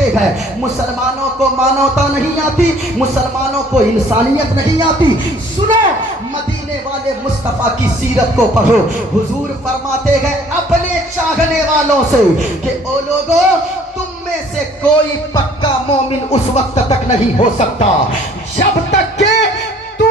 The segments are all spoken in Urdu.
ہوتے ہیں. مسلمانوں کو مانوتا نہیں آتی, مسلمانوں کو انسانیت نہیں آتی. سنو, مدینے والے مصطفیٰ کی سیرت کو پڑھو. حضور فرماتے ہیں اپنے چاہنے والوں سے کہ او لوگو, تم میں سے کوئی پکا مومن اس وقت تک نہیں ہو سکتا جب تک کہ تو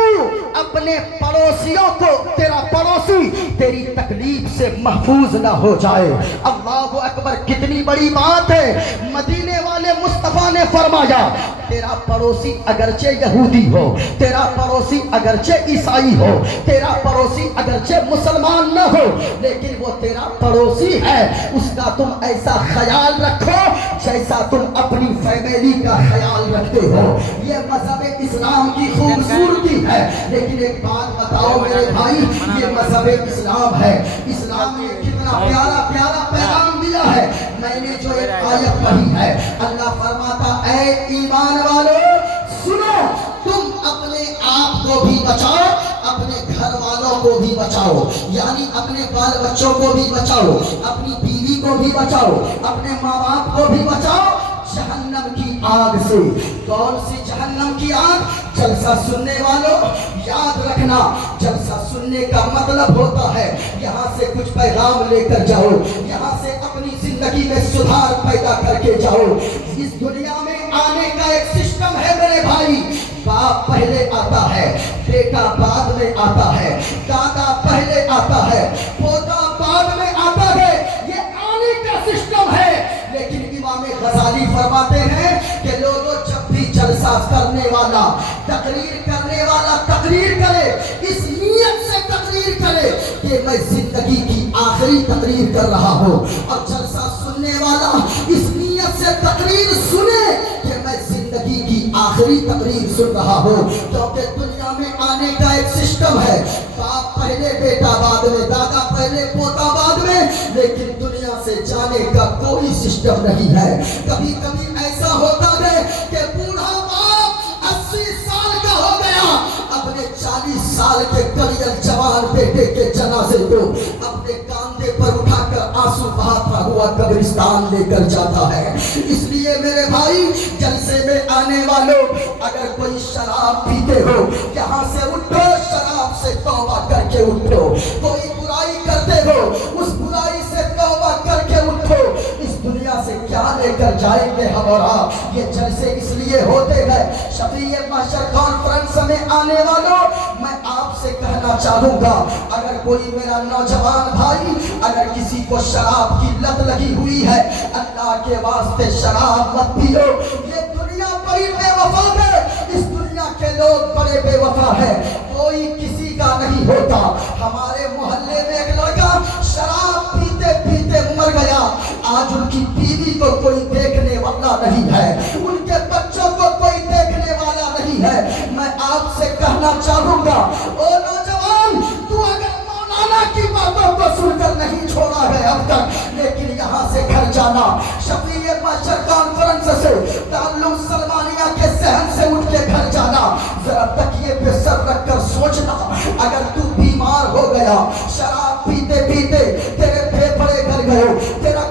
اپنے پڑوسیوں کو, تیرا پڑوسی تیری تکلیف سے محفوظ نہ ہو جائے. اللہ اکبر, کتنی بڑی بات ہے. مدینے والے مصطفیٰ نے فرمایا تیرا پڑوسی اگرچہ یہودی ہو, تیرا پڑوسی اگرچہ عیسائی ہو, تیرا پڑوسی اگرچہ مسلمان نہ ہو, لیکن وہ تیرا پڑوسی ہے. اس کا تم ایسا خیال رکھو جیسا تم اپنی فیملی کا خیال رکھتے ہو. یہ مذہب اسلام کی خوبصورتی ہے. لیکن ایک بات بتاؤ میرے بھائی, یہ مذہب اسلام ہے. اسلام نے کتنا پیارا پیارا پیغام دیا ہے. میں نے جو ایک آیت پڑھی ہے, اللہ فرماتا اے ایمان والو سنو, تم اپنے آپ کو بھی بچاؤ, اپنے گھر والوں کو بھی بچاؤ, یعنی اپنے بال بچوں کو بھی بچاؤ, اپنی بیوی کو بھی بچاؤ, اپنے ماں باپ کو بھی بچاؤ جہنم کی آگ سے. کون سی جہنم کی آگ؟ جلسہ سننے والوں یاد رکھنا, جلسہ سننے کا مطلب ہوتا ہے یہاں سے کچھ پیغام لے کر جاؤ, یہاں سے اپنی زندگی میں سدھار پیدا کر کے جاؤ. اس دنیا میں آنے کا ایک سسٹم ہے میرے بھائی. باپ پہلے آتا ہے, بیٹا بعد میں آتا ہے, دادا پہلے آتا ہے, پوتا بعد میں آتا ہے. یہ آنے کا سسٹم ہے. لیکن امام غزالی فرماتے ہیں کہ لوگوں جب بھی جلسہ کرنے والا, تقریر کرنے والا تقریر کرے, اس نیت سے تقریر کرے کہ میں زندگی کی آخری تقریر کر رہا ہوں, اور جلسہ سننے والا اس نیت سے تقریر سنے کہ میں زندگی کی آخری تقریر سن رہا ہوں. کیونکہ دنیا میں آنے کا ایک سسٹم ہے, باپ پہلے, بیٹا بعد میں, دادا پہلے, پوتا بعد میں, لیکن دنیا سے جانے کا کوئی سسٹم نہیں ہے. کبھی کبھی ایسا ہوتا ہے کہ بوڑھا باپ 80 سال کا ہو گیا, اپنے 40 سال کے کلیل جوان بیٹے کے جنازے کو اپنے کاندھے پر اٹھا کر آنسو بہاتا ہوا قبرستان لے کر جاتا ہے. اس لیے میرے بھائی, جلسے میں آنے والوں اگر کوئی شراب پیتے ہو یہاں سے اٹھو, شراب سے توبہ کر کے اٹھو. کوئی برائی کرتے ہو اس برائی سے توبہ کر کے اٹھو. اس دنیا سے کیا لے کر جائیں گے ہم اور آپ؟ یہ جلسے اس لیے ہوتے ہیں. شفیع محشر کانفرنس میں آنے والوں, میں آپ سے کہنا چاہوں گا, اگر کوئی میرا نوجوان بھائی اگر کسی کو شراب کی لت لگی ہوئی ہے, اللہ کے واسطے شراب مت پیو. یہ دنیا بڑی بے وفا ہے, اس دنیا کے لوگ بڑے بے وفا ہے, کوئی کسی کا نہیں ہوتا. ہمارے محلے میں ایک لڑکا شراب پیتے پیتے مر گیا. آج ان کی بیوی کو کوئی دیکھنے والا نہیں ہے, ان کے بچوں کو کوئی دیکھنے والا نہیں ہے. میں آپ سے کہنا چاہوں گا, او نوجوان, تو اگر مولانا کی باتوں کو سن کر نہیں چھوڑا ہے اب تک, لیکن یہاں سے گھر جانا, شفیع محشر کانفرنس سے, دارالعلوم سلمانیہ کے صحن سے اٹھ کے گھر جانا, ذرا تکیے پہ سر رکھ کر سوچنا, اگر تو بیمار ہو گیا, شراب پیتے پیتے تیرے پھیپھڑے گل گئے, تیری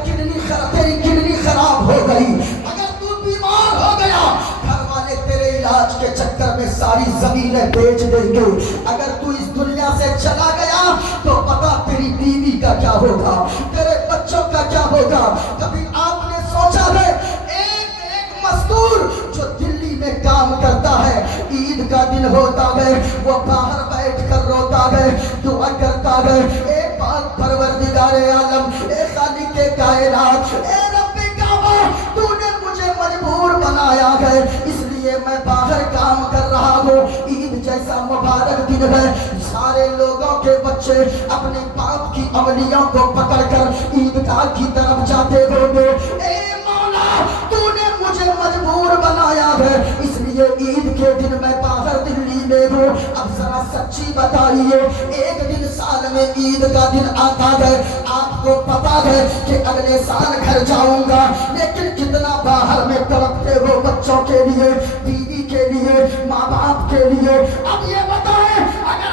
کڈنی خراب ہو گئی, اگر تو بیمار ہو گیا, گھر والے تیرے علاج کے چکر میں ساری زمینیں بیچ دیں گے, اگر تو اس دنیا سے چلا گیا تو پتا تیری بیوی کا کیا ہوگا, تیرے بچوں کا کیا ہوگا. کبھی آپ نے سوچا ہے ایک مزدور جو دلی میں کام کرتا ہے, عید کا دن ہوتا ہے, وہ باہر بیٹھ کر روتا ہے, دعا کرتا ہے, اے پاک پروردگار عالم, اے خالق کائنات, اے رب کعبہ, تو نے مجھے مجبور بنایا ہے, اس لیے میں باہر کام کر رہا ہوں. عید جیسا مبارک دن ہے, سارے لوگوں کے بچے اپنے باپ کی انگلیوں کو پکڑ کر عیدگاہ کی طرف جاتے ہوں گے. اے مولا, تو نے مجھے مجبور بنایا ہے, اس لیے عید کے دن میں باہر دلی میں ہوں. اب ذرا سچی بتائیے, ایک دن سال میں عید کا دن آتا ہے, آپ کو پتا ہے کہ اگلے سال گھر جاؤں گا, لیکن کتنا باہر میں تڑپتے ہو بچوں کے لیے, بیوی کے لیے, ماں باپ کے لیے. اب یہ بتائیں, اگر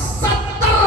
70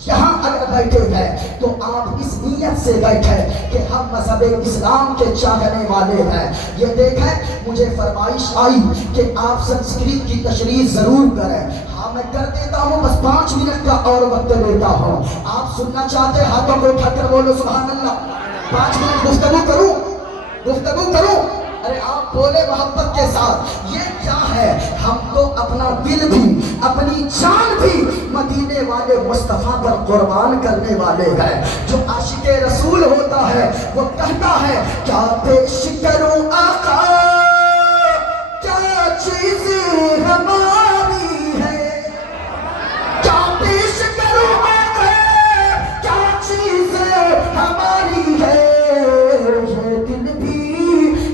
یہاں اگر بیٹھے ہیں تو آپ اس نیت سے بیٹھے کہ ہم مذہب اسلام کے چاہنے والے ہیں۔ یہ دیکھیں مجھے فرمائش آئی کہ آپ سنسکرت کی تشریح ضرور کریں۔ ہاں میں کر دیتا ہوں، بس 5 منٹ کا اور وقت لیتا ہوں۔ آپ سننا چاہتے ہیں ہاتھوں کو اٹھا کر بولو سبحان اللہ۔ 5 منٹ گفتگو کروں۔ ارے آپ بولے محبت کے ساتھ، یہ کیا ہے؟ ہم تو اپنا دل بھی اپنی جان بھی مدینے والے مصطفیٰ پر قربان کرنے والے ہیں۔ جو عاشق رسول ہوتا ہے وہ کہتا ہے کیا پیش کروں آقا، کیا چیز ہماری ہے، کیا پیش کروں آقا، کیا چیز ہماری ہے،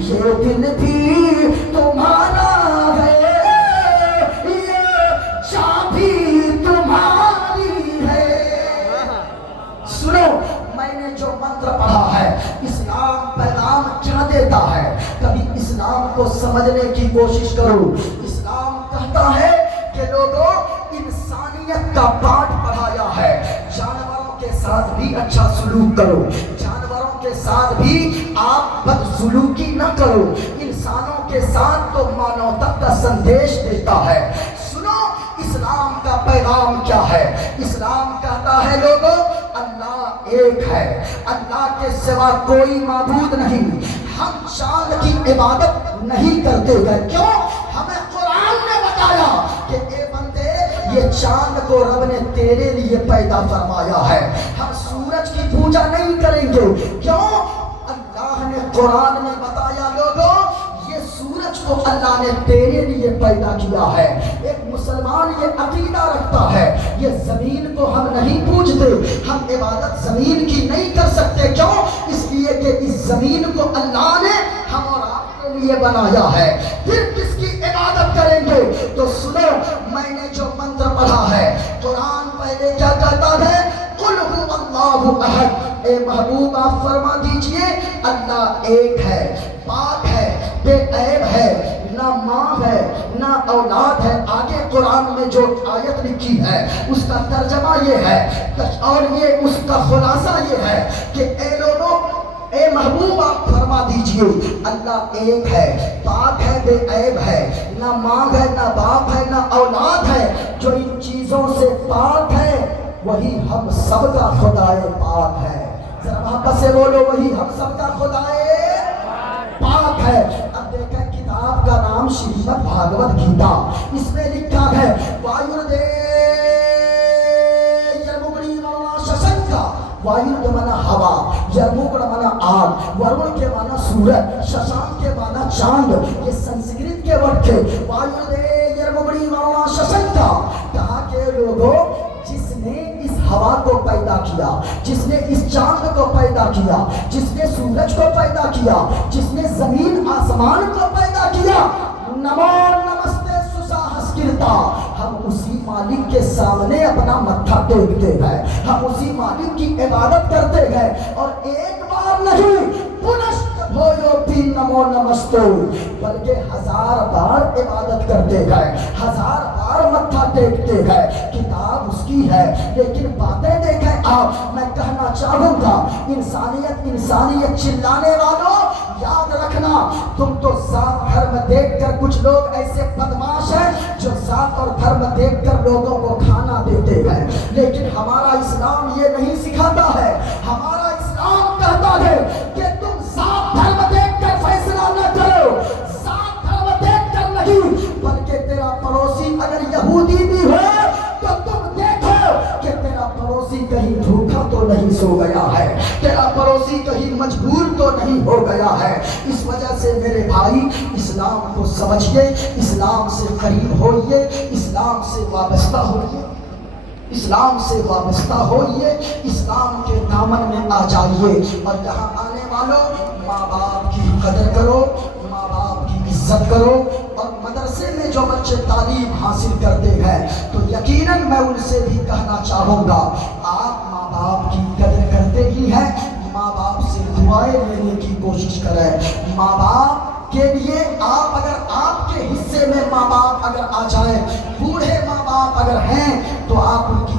یہ دل بھی تمہارا ہے، یہ جان بھی تمہاری ہے۔ سنو میں نے جو منتر پڑھا ہے، اسلام پیغام کیا دیتا ہے؟ کبھی اسلام کو سمجھنے کی کوشش کرو۔ اسلام کہتا ہے کہ لوگوں انسانیت کا پاٹھ پڑھایا ہے، جانوروں کے ساتھ بھی اچھا سلوک کرو، جانوروں کے ساتھ بھی آپ بدسلوکی نہ کرو، انسانوں کے ساتھ تو مانوتا کا سندیش دیتا ہے۔ سنو اسلام کا پیغام کیا ہے؟ اسلام کہتا ہے لوگوں اللہ ایک ہے، اللہ کے سوا کوئی معبود نہیں، ہم چاند کی عبادت نہیں کرتے ہیں۔ کیوں؟ ہمیں قرآن نے بتایا کہ اے بندے یہ چاند کو رب نے تیرے لیے پیدا فرمایا ہے، ہم سورج کی پوجا نہیں کریں گے۔ کیوں؟ اللہ نے قرآن میں بتایا لوگوں یہ سورج کو اللہ نے تیرے لیے پیدا کیا ہے۔ ایک مسلمان یہ عقیدہ رکھتا ہے یہ زمین کو ہم نہیں پوجتے، ہم عبادت زمین کی نہیں کر سکتے۔ کیوں؟ اس لیے کہ اس زمین کو اللہ نے ہم اور آپ کے لیے بنایا ہے، پھر کس کی عبادت کریں گے؟ تو سنو میں نے جو منتر پڑھا ہے، قرآن پہلے کیا کہتا ہے؟ قل هو اللہ احد، اے محبوب آپ فرما دیجئے اللہ ایک ہے، پاک ہے، بے عیب ہے، نہ ماں ہے نہ اولاد ہے۔ آگے قرآن میں جو آیت لکھی ہے اس کا ترجمہ یہ ہے اور یہ اس کا خلاصہ یہ ہے کہ اے لوگوں اے محبوب آپ فرما دیجئے اللہ ایک ہے، پاک ہے، بے عیب ہے، نہ ماں ہے نہ باپ ہے نہ اولاد ہے، جو ان چیزوں سے پاک ہے وہی ہم سب کا خدائے پاک ہے۔ ذرا محبت سے بولو وہی ہم سب کا خدائے پاک ہے۔ اب دیکھیں کتاب کا نام شریمد بھاگوت گیتا، اس میں لکھا ہے وایردے یرمگڑی ورنا ششنکا، وایرد مانا ہوا، یرمگڑ مانا آگ، ورن کے مانا سورج، ششانک کے مانا چاند، یہ سنسکرت کے ورڈ تھے۔ وایردے یرمگڑی ورنا ششنکا، کہا کہ لوگوں جس نے اس ہوا کو پیدا کیا، جس نے اس چاند کو پیدا کیا، جس نے سورج کو پیدا کیا، جس نے زمین آسمان کو پیدا کیا، نمو نمستے سساہس کرتا، ہم اسی مالک کے سامنے اپنا متھا ٹیکتے ہیں، ہم اسی مالک کی عبادت کرتے ہیں، اور ایک بار نہیں پنشت بھویو پی نمو نمستو، بلکہ 1000 بار عبادت کرتے ہیں، 1000 بار متھا ٹیکتے ہیں۔ کتاب اس کی ہے لیکن باتیں دیکھیں آپ، میں کہنا چاہوں گا انسانیت انسانیت چلانے والوں یاد رکھنا تم تو ذات دھرم دیکھ کر کچھ لوگ ایسے بدماش ہیں جو ذات اور دھرم دیکھ کر لوگوں کو کھانا دیتے ہیں، لیکن ہمارا اسلام یہ نہیں سکھاتا ہے۔ ہمارا اسلام کہتا ہے کہ تم ذات دھرم دیکھ کر فیصلہ نہ کرو، ذات دھرم دیکھ کر نہیں، بلکہ تیرا پڑوسی اگر یہودی بھی ہو تو تم دیکھو کہ تیرا پڑوسی کہیں بھوکا تو نہیں سو گیا ہے، تیرا پڑوسی کہیں مجبور تو نہیں ہو گیا ہے۔ اس وجہ سے میرے بھائی اسلام کو سمجھیے، اسلام سے قریب ہوئیے، اسلام سے وابستہ ہوئیے، اسلام سے وابستہ ہوئیے، اسلام کے دامن میں آ جائیے، اور یہاں آنے والوں ماں باپ کی قدر کرو، ماں باپ کی عزت کرو، اور مدرسے میں جو بچے تعلیم حاصل کرتے ہیں تو یقیناً میں ان سے بھی کہنا چاہوں گا آپ ماں باپ کی قدر کرتے ہی ہیں، ماں باپ سے دعائیں لینے کی کوشش کریں۔ ماں باپ کے لیے آپ اگر آپ کے حصے میں ماں باپ اگر آ جائیں، بوڑھے ماں باپ اگر ہیں تو آپ ان کی